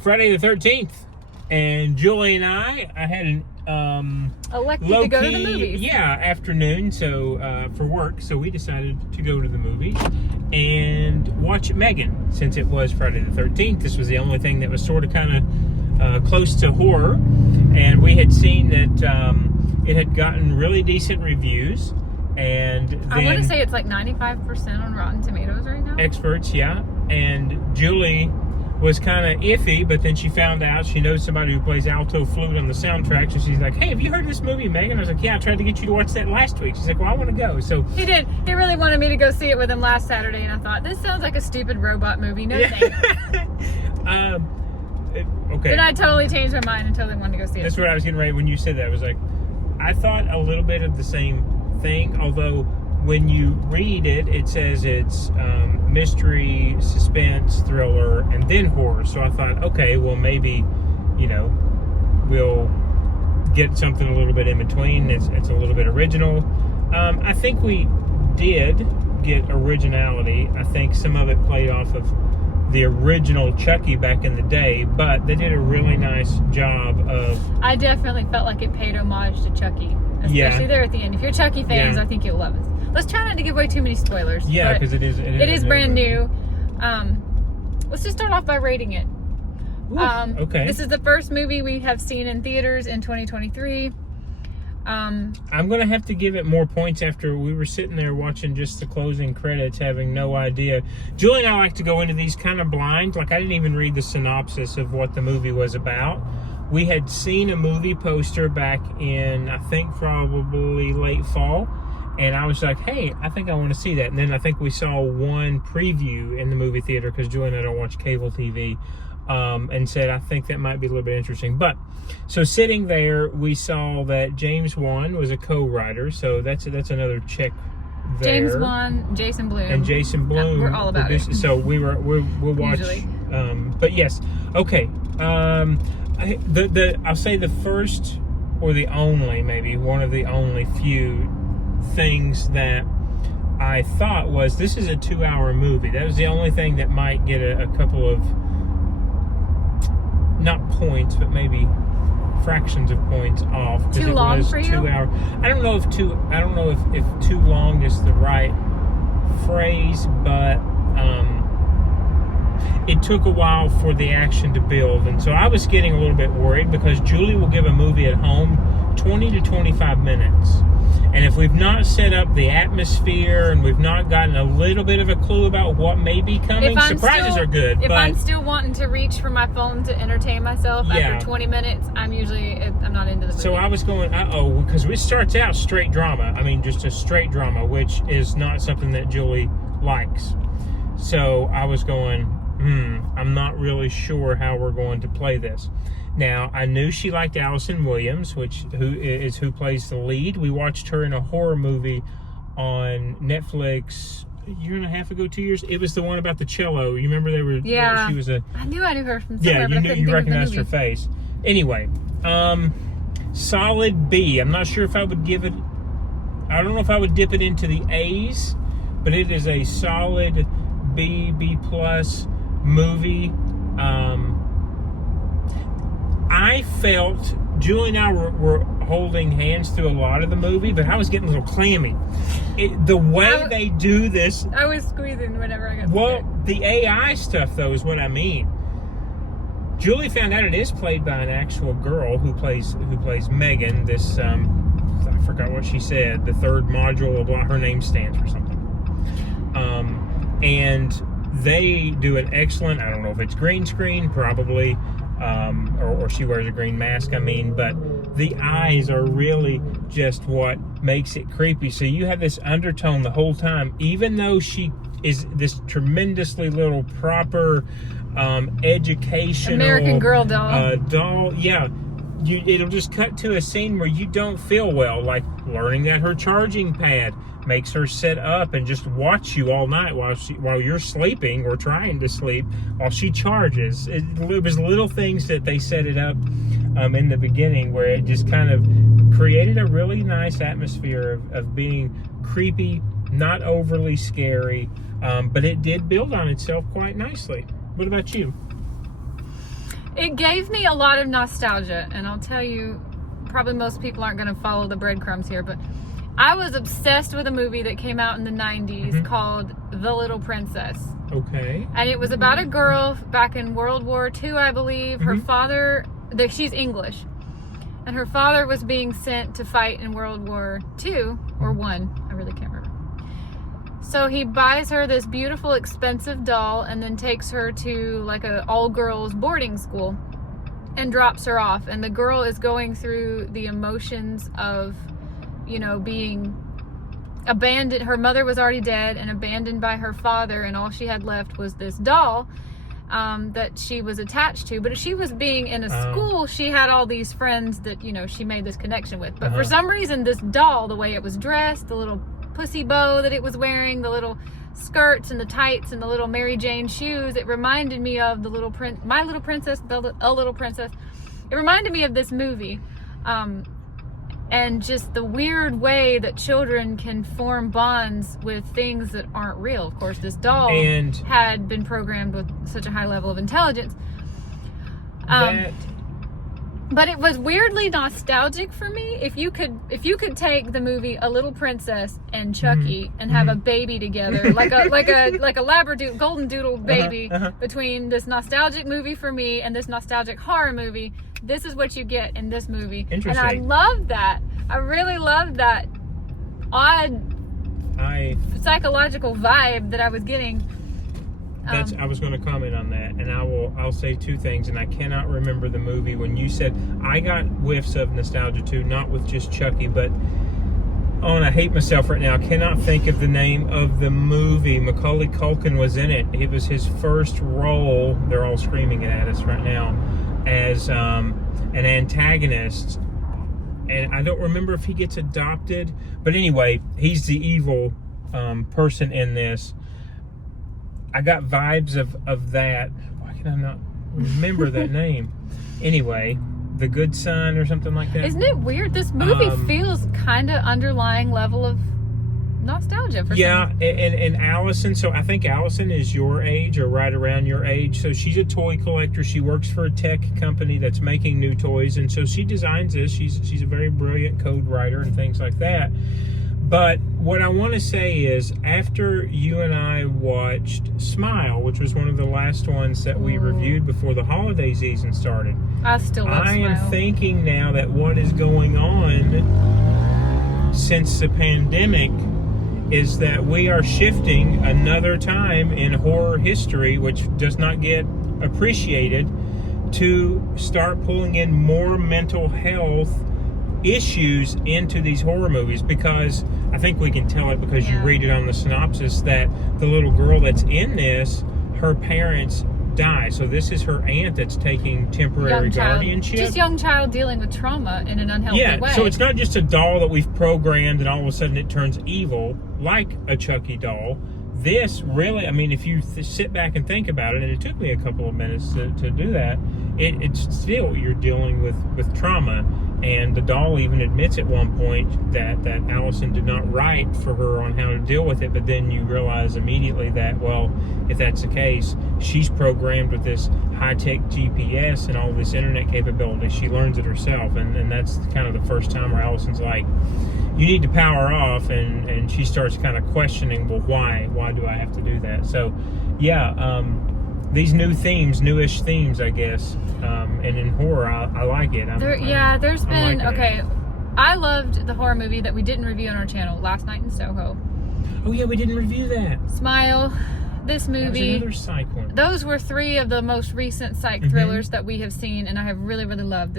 Friday the 13th, and Julie and I had an elected low-key, to go to the movies. Yeah, afternoon. So for work, so we decided to go to the movies and watch M3GAN. Since it was Friday the 13th, this was the only thing that was sort of kind of close to horror, and we had seen that it had gotten really decent reviews. And then I want to say it's like 95% on Rotten Tomatoes right now. Experts, yeah. And Julie was kind of iffy, but then she found out she knows somebody who plays alto flute on the soundtrack, so she's like, hey, have you heard of this movie, M3GAN? I was like, yeah, I tried to get you to watch that last week. She's like, well, I want to go. So he did. He really wanted me to go see it with him last Saturday, and I thought, this sounds like a stupid robot movie. No thanks. Okay. Then I totally changed my mind and totally wanted to go see it. That's what I was getting ready when you said that. I was like, I thought a little bit of the same thing, although when you read it, it says it's mystery, suspense, thriller, and then horror. So I thought, okay, well, maybe, we'll get something a little bit in between. It's a little bit original. I think we did get originality. I think some of it played off of the original Chucky back in the day, but they did a really nice job of... I definitely felt like it paid homage to Chucky, especially there at the end. If you're Chucky fans, I think you'll love it. Let's try not to give away too many spoilers. Yeah, because it is brand new. Let's just start off by rating it. Okay. This is the first movie we have seen in theaters in 2023. I'm going to have to give it more points after we were sitting there watching just the closing credits, having no idea. Julie and I like to go into these kind of blind. Like, I didn't even read the synopsis of what the movie was about. We had seen a movie poster back in, I think, probably late fall. And I was like, hey, I think I want to see that. And then I think we saw one preview in the movie theater because Julie and I don't watch cable TV. And said, I think that might be a little bit interesting. But, so sitting there, we saw that James Wan was a co-writer. So that's another check there. James Wan, Jason Blum. And Jason Blum. We're all about it. So we'll watch. Usually. But yes, okay. I'll say the first or the only, maybe one of the only few things that I thought was, this is a 2-hour movie. That was the only thing that might get a couple of, not points, but maybe fractions of points off. Too long for you? 2 hours. I don't know if too long is the right phrase, but it took a while for the action to build, and so I was getting a little bit worried because Julie will give a movie at home 20 to 25 minutes. And if we've not set up the atmosphere and we've not gotten a little bit of a clue about what may be coming, surprises are good. If I'm still wanting to reach for my phone to entertain myself after 20 minutes, I'm not into the movie. So I was going, because it starts out straight drama. I mean, just a straight drama, which is not something that Julie likes. So I was going, I'm not really sure how we're going to play this. Now, I knew she liked Allison Williams, who plays the lead. We watched her in a horror movie on Netflix a year and a half ago, 2 years. It was the one about the cello. You remember they were? Yeah. She was a. I knew her from somewhere. Yeah, you recognized her face. Anyway, solid B. I'm not sure if I would give it. I don't know if I would dip it into the A's, but it is a solid B plus movie. I felt Julie and I were holding hands through a lot of the movie, but I was getting a little clammy. The way they do this, I was squeezing whenever I got scared. The AI stuff, though, is what I mean. Julie found out it is played by an actual girl who plays M3GAN. This I forgot what she said. The third module of what her name stands for something. And they do an excellent. I don't know if it's green screen, probably. Or she wears a green mask, but the eyes are really just what makes it creepy. So you have this undertone the whole time, even though she is this tremendously little proper educational American Girl doll. Yeah. It'll just cut to a scene where you don't feel well, like learning that her charging pad makes her sit up and just watch you all night while you're sleeping or trying to sleep while she charges. It was little things that they set it up in the beginning where it just kind of created a really nice atmosphere of being creepy, not overly scary, but it did build on itself quite nicely. What about you? It gave me a lot of nostalgia, and I'll tell you, probably most people aren't going to follow the breadcrumbs here, but I was obsessed with a movie that came out in the 90s called The Little Princess. Okay. And it was about a girl back in World War II, I believe. Her father, she's English, and her father was being sent to fight in World War II, or One, I really can't remember. So he buys her this beautiful, expensive doll and then takes her to like a all-girls boarding school and drops her off. And the girl is going through the emotions of, you know, being abandoned. Her mother was already dead and abandoned by her father, and all she had left was this doll that she was attached to. But if she was being in a school, she had all these friends that, you know, she made this connection with. But for some reason, this doll, the way it was dressed, the little pussy bow that it was wearing, the little skirts and the tights and the little Mary Jane shoes, it reminded me of the Little My Little Princess, A Little Princess. It reminded me of this movie. And just the weird way that children can form bonds with things that aren't real. Of course, this doll had been programmed with such a high level of intelligence. But it was weirdly nostalgic for me. If you could take the movie A Little Princess and Chucky and have a baby together, like a labradoodle, golden doodle baby, between this nostalgic movie for me and this nostalgic horror movie, this is what you get in this movie. Interesting. And I love that. I really love that odd psychological vibe that I was getting. I was going to comment on that, and I'll say two things, and I cannot remember the movie. When you said, I got whiffs of nostalgia too, not with just Chucky, but and I hate myself right now. I cannot think of the name of the movie. Macaulay Culkin was in it. It was his first role. They're all screaming at us right now, as an antagonist. And I don't remember if he gets adopted, but anyway, he's the evil person in this. I got vibes of that. Why can I not remember that name? Anyway, The Good Son or something like that. Isn't it weird? This movie feels kind of underlying level of nostalgia for some. and Allison, so I think Allison is your age or right around your age. So she's a toy collector. She works for a tech company that's making new toys, and so she designs this. She's a very brilliant code writer and things like that. But what I want to say is, after you and I watched Smile, which was one of the last ones that we reviewed before the holiday season started, I still love Smile. I am thinking now that what is going on since the pandemic is that we are shifting another time in horror history, which does not get appreciated, to start pulling in more mental health issues into these horror movies, because I think we can tell it because you read it on the synopsis that the little girl that's in this, her parents die. So this is her aunt that's taking temporary guardianship. Just young child dealing with trauma in an unhealthy way. Yeah, so it's not just a doll that we've programmed and all of a sudden it turns evil like a Chucky doll. This really, I mean, if you sit back and think about it, and it took me a couple of minutes to do that, it's still, you're dealing with trauma. And the doll even admits at one point that Allison did not write for her on how to deal with it, but then you realize immediately that, well, if that's the case, she's programmed with this high-tech GPS and all this internet capability. She learns it herself, and that's kind of the first time where Allison's like, you need to power off, and she starts kind of questioning, well, why do I have to do that? So, yeah, these new themes, newish themes, I guess, and in horror, I like it. There's been, I loved the horror movie that we didn't review on our channel, Last Night in Soho. Oh yeah, we didn't review that. Smile, this movie. That was another psych one. Those were three of the most recent psych thrillers that we have seen, and I have really, really loved.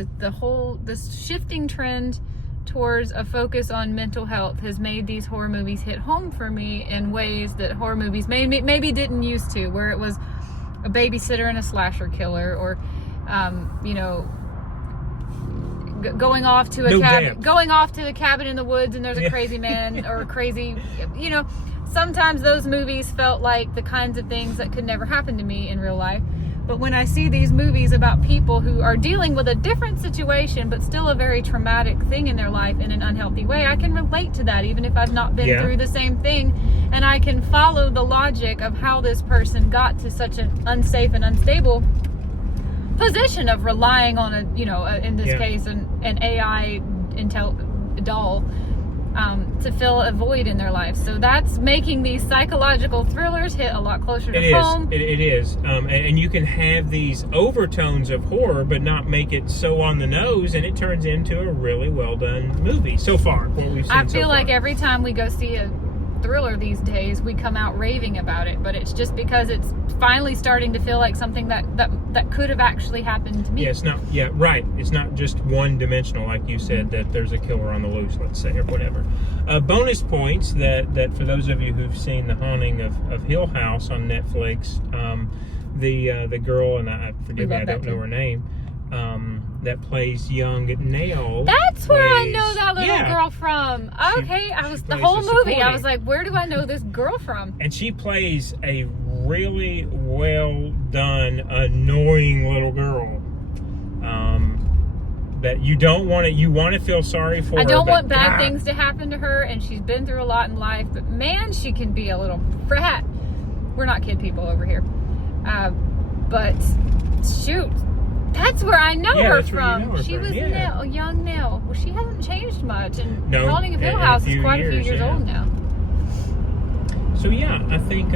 This shifting trend towards a focus on mental health has made these horror movies hit home for me in ways that horror movies maybe didn't used to, where it was a babysitter and a slasher killer, or going off to the cabin in the woods and there's a crazy man or a crazy, sometimes those movies felt like the kinds of things that could never happen to me in real life. But when I see these movies about people who are dealing with a different situation but still a very traumatic thing in their life in an unhealthy way, I can relate to that even if I've not been through the same thing, and I can follow the logic of how this person got to such an unsafe and unstable position of relying on in this case, an AI doll to fill a void in their life. So that's making these psychological thrillers hit a lot closer to home. It is. And you can have these overtones of horror, but not make it so on the nose, and it turns into a really well done movie so far. What we've seen I feel like every time we go see a thriller these days, we come out raving about it, but it's just because it's finally starting to feel like something that could have actually happened to me. Yeah, it's not. Yeah, right. It's not just one dimensional, like you said, that there's a killer on the loose, let's say, or whatever. Bonus points that for those of you who've seen The Haunting of Hill House on Netflix, the girl, and I forgive me, I don't know her name, that plays young Nell. That's where I know that little girl from. Okay, I was the whole movie. I was like, where do I know this girl from? And she plays a really well done, annoying little girl. That you don't want to. You want to feel sorry for her. I don't want bad things to happen to her, and she's been through a lot in life. But man, she can be a little brat. We're not kid people over here, but shoot. That's where I know her from. She was Nell, young Nell. Well, she hasn't changed much, and Haunting of Hill House is quite a few years old now. So yeah, I think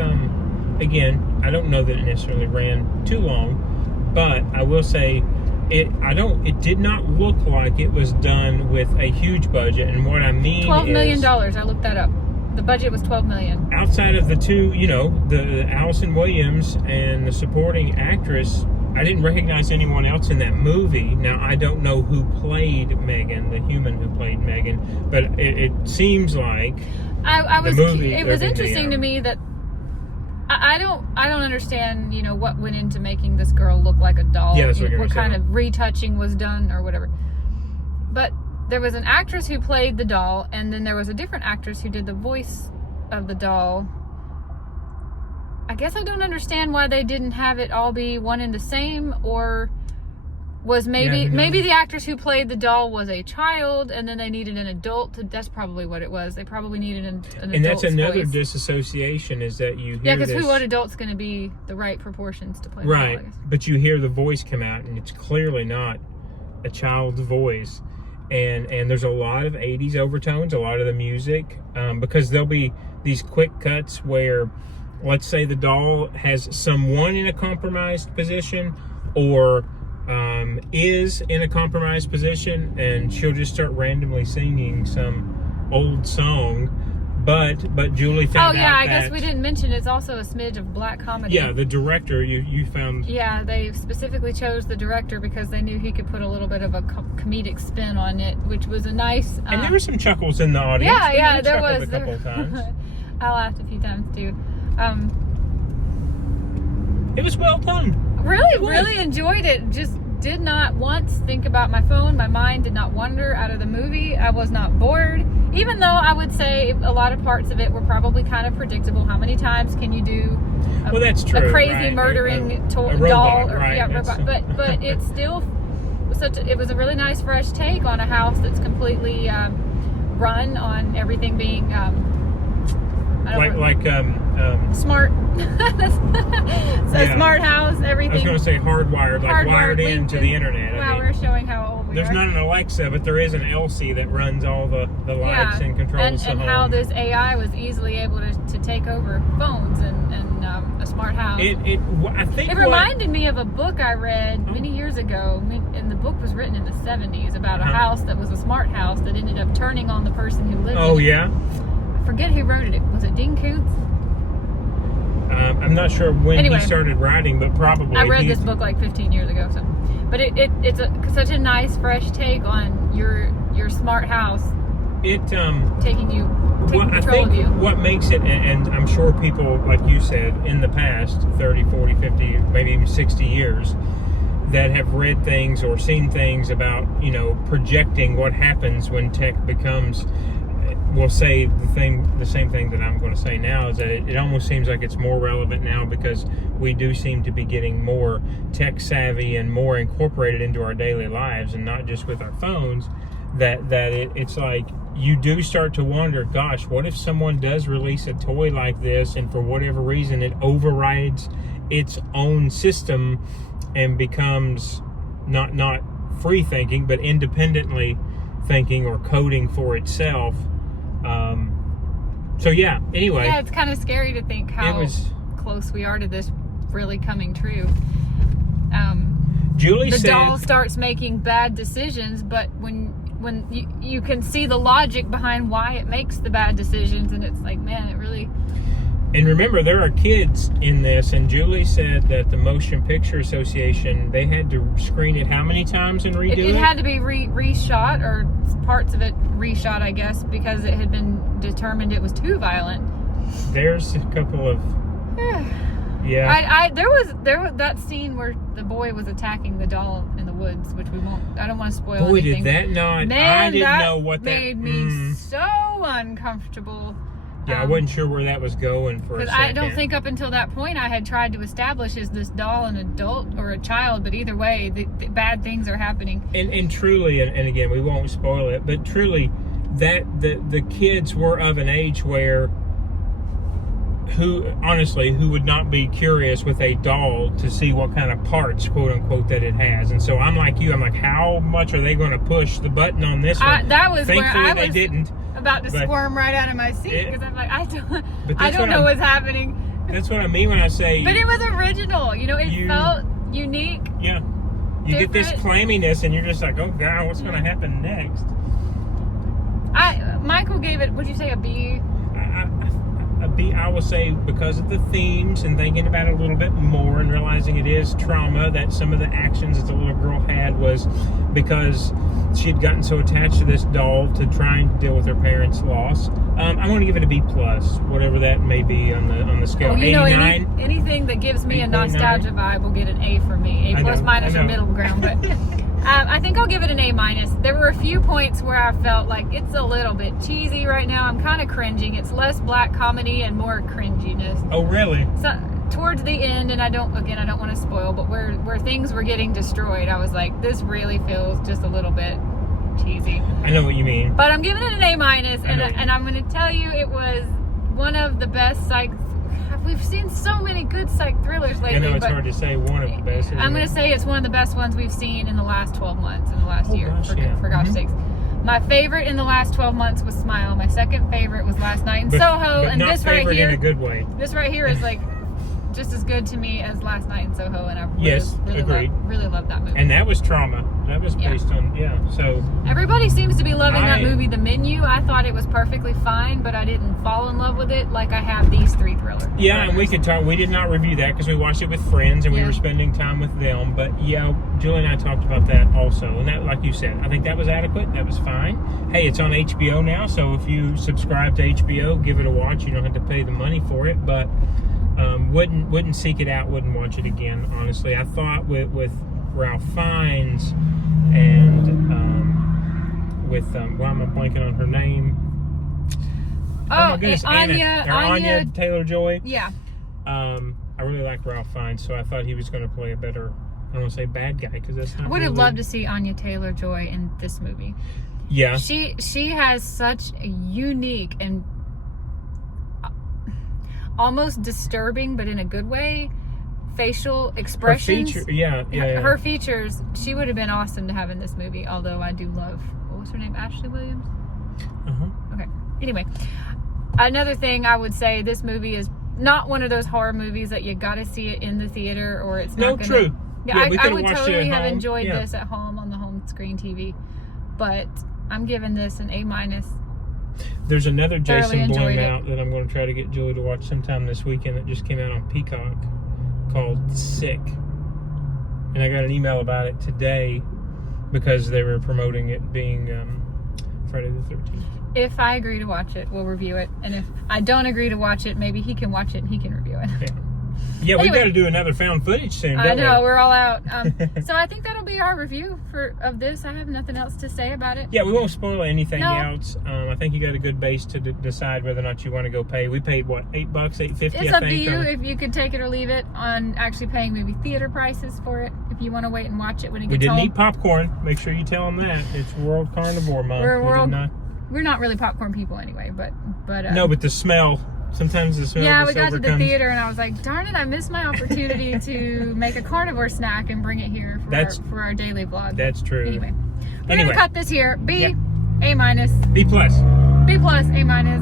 again, I don't know that it necessarily ran too long, but I will say it did not look like it was done with a huge budget, and what I mean $12 million. I looked that up. The budget was $12 million. Outside of the two, the Allison Williams and the supporting actress, I didn't recognize anyone else in that movie. Now, I don't know who played Megan, the human who played Megan, but it seems like it was interesting to me that I don't understand, what went into making this girl look like a doll. Yeah, that's what kind of retouching was done or whatever. But there was an actress who played the doll, and then there was a different actress who did the voice of the doll. I guess I don't understand why they didn't have it all be one and the same, or was maybe the actress who played the doll was a child, and then they needed an adult. That's probably what it was. They probably needed an adult. And that's another disassociation, is that you hear because what adult's going to be the right proportions to play the doll, I guess. But you hear the voice come out, and it's clearly not a child's voice. And there's a lot of 80s overtones, a lot of the music, because there'll be these quick cuts where, let's say the doll has someone in a compromised position, or is in a compromised position, and she'll just start randomly singing some old song. But Julie found out I guess we didn't mention it's also a smidge of black comedy. Yeah, the director you found. Yeah, they specifically chose the director because they knew he could put a little bit of a comedic spin on it, which was a nice. And there were some chuckles in the audience. Yeah, there was a couple of times. I laughed a few times too. It was well done. Really enjoyed it. Just did not once think about my phone. My mind did not wander out of the movie. I was not bored, even though I would say a lot of parts of it were probably kind of predictable. How many times can you do that's true, a crazy murdering doll? Right? Robot. But it still was it was a really nice fresh take on a house that's completely run on everything being smart. Smart house, everything. I was going to say hardwired, wired into the internet. Wow, we're showing how old we are. There's not an Alexa, but there is an Elsie that runs all the lights and controls the home. And how this AI was easily able to take over phones and a smart house. It reminded me of a book I read many years ago, and the book was written in the 70s about a house that was a smart house that ended up turning on the person who lived in it. Oh, yeah? I forget who wrote it. Was it Dean Koontz? I'm not sure when he started writing, but probably. I read this book like 15 years ago. But it's such a nice, fresh take on your smart house. Taking control of you. What makes it, and I'm sure people, like you said, in the past 30, 40, 50, maybe even 60 years, that have read things or seen things about, projecting what happens when tech becomes, we'll say the same thing that I'm going to say now, is that it almost seems like it's more relevant now because we do seem to be getting more tech savvy and more incorporated into our daily lives, and not just with our phones, that it's like you do start to wonder, gosh, what if someone does release a toy like this and for whatever reason it overrides its own system and becomes not free thinking, but independently thinking or coding for itself. So yeah, anyway. Yeah, it's kind of scary to think how close we are to this really coming true. Julie the said, doll starts making bad decisions, but when you can see the logic behind why it makes the bad decisions, and it's like, man, it really... And remember, there are kids in this, and Julie said that the Motion Picture Association, they had to screen it how many times and redo it? It had to be reshot, or parts of it reshot, I guess, because it had been determined it was too violent. There's a couple of... Yeah. There was that scene where the boy was attacking the doll in the woods, which we won't... I don't want to spoil anything. Boy, did that not... Man, I didn't know what that... made me so uncomfortable. Yeah, I wasn't sure where that was going for a second. I don't think up until that point I had tried to establish, is this doll an adult or a child? But either way, the bad things are happening. And truly, and again, we won't spoil it, but truly, that the kids were of an age where, who would not be curious with a doll to see what kind of parts, quote unquote, that it has. And so I'm like you, I'm like, how much are they going to push the button on this one? That was Thankfully, where I they was didn't. About to squirm right out of my seat, because I'm like, I don't know what's happening. That's what I mean when I say... But it was original, it felt unique. Yeah. You get this clamminess and you're just like, oh God, what's going to happen next? Michael gave it, would you say a B? A B, I will say, because of the themes and thinking about it a little bit more and realizing it is trauma, that some of the actions that the little girl had was because she had gotten so attached to this doll to trying to deal with her parents' loss. I'm going to give it a B+, whatever that may be on the scale. 89. Anything that gives me a nostalgia vibe will get an A for me. A plus minus or middle ground, but I think I'll give it an A-. There were a few points where I felt like it's a little bit cheesy right now. I'm kind of cringing. It's less black comedy and more cringiness. Oh, really? So towards the end, and I don't want to spoil, but where things were getting destroyed, I was like, this really feels just a little bit cheesy. I know what you mean. But I'm giving it an A-, and I'm going to tell you, it was one of the best psych... We've seen so many good psych thrillers lately. I know it's hard to say one of the best. I'm going to say it's one of the best ones we've seen in the last 12 months, in the last year, for gosh sakes. My favorite in the last 12 months was Smile. My second favorite was Last Night in Soho. But and not this right here, in a good way. This right here is like just as good to me as Last Night in Soho, and I really love that movie. And that was trauma. That was based on so everybody seems to be loving that movie, The Menu. I thought it was perfectly fine, but I didn't fall in love with it like I have these three thrillers. Yeah, and we could talk. We did not review that because we watched it with friends and we were spending time with them. But yeah, Julie and I talked about that also, and that, like you said, I think that was adequate. That was fine. Hey, it's on HBO now, so if you subscribe to HBO, give it a watch. You don't have to pay the money for it, but wouldn't seek it out. Wouldn't watch it again. Honestly, I thought with Ralph Fiennes and with why am I blanking on her name? Oh my goodness, Anya Taylor-Joy. Yeah. I really like Ralph Fiennes, so I thought he was going to play a better, I don't want to say bad guy, because that's not. I would have loved to see Anya Taylor-Joy in this movie. Yeah. She has such a unique and almost disturbing, but in a good way, facial expressions. Her features, she would have been awesome to have in this movie, although I do love, what was her name, Ashley Williams? Okay, anyway, another thing I would say, this movie is not one of those horror movies that you gotta see it in the theater or it's not true. Yeah, I would totally have enjoyed this at home on the home screen TV, but I'm giving this an A-. There's another Jason Blum out that I'm going to try to get Julie to watch sometime this weekend that just came out on Peacock called Sick. And I got an email about it today because they were promoting it being Friday the 13th. If I agree to watch it, we'll review it. And if I don't agree to watch it, maybe he can watch it and he can review it. Yeah, anyway, we've got to do another found footage soon, don't we? I know, we're all out. So I think that'll be our review of this. I have nothing else to say about it. Yeah, we won't spoil anything else. I think you got a good base to decide whether or not you want to go pay. We paid, what, $8, $8.50, It's up to you if you could take it or leave it on actually paying maybe theater prices for it. If you want to wait and watch it when it gets home. We didn't eat popcorn. Make sure you tell them that. It's World Carnivore Month. we're not really popcorn people anyway, but no, but the smell. Sometimes the smell. Yeah, we got to the theater and I was like, darn it, I missed my opportunity to make a carnivore snack and bring it here for our daily vlog. That's true. Anyway, we're gonna cut this here. B, A minus. B plus. B plus, A minus.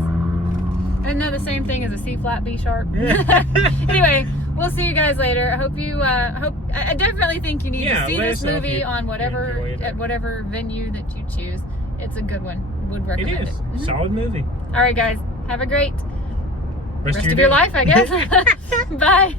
I didn't know the same thing as a C flat, B sharp. Anyway, we'll see you guys later. I hope you, I definitely think you need to see this movie on whatever venue that you choose. It's a good one. Would recommend it. It is. Solid movie. All right, guys. Have a great rest of your life, I guess. Bye.